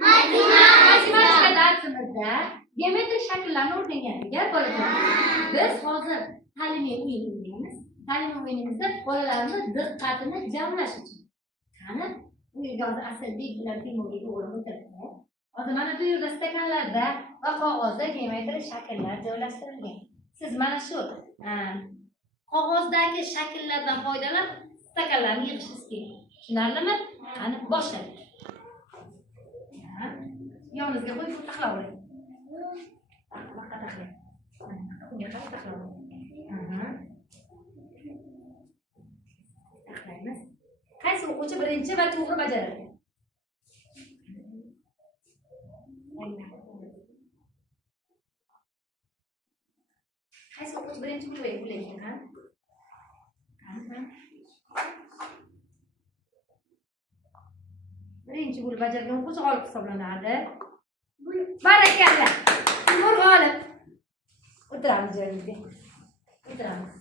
Matematika darsimizda geometrik shakllarni o'rganganmiz, bolalar. Biz hozir ta'limiy o'yin o'ynaymiz. Ta'limiy o'yinimizda bolalarimiz diqqatini jamlash uchun. Qani, bu yerga hozir Asadbek bilan Timurga o'g'lim o'tiribdi. Hozir mana bu yerda stakanlarda va qog'ozda geometrik shakllar joylashtirilgan. Siz mana shu qog'ozdagi shakllardan foydalanib stakanlarni yig'ishingiz kerak. Tushunarlimi? Qani, boshlaylik. Yoningizga qo'yib taxlab oling. Taxlab. Unga qarab taxlab oling. Taxlaymiz. Qaysi o'quvchi birinchi va to'g'ri bajaradi? Qaysi o'quvchi birinchi bo'ladi? Birinchi bo'lib bajargan o'quvchi g'olib hisoblanadi. Barakalla. Timur g'olib. O'tiramiz joyimizga. O'tiramiz.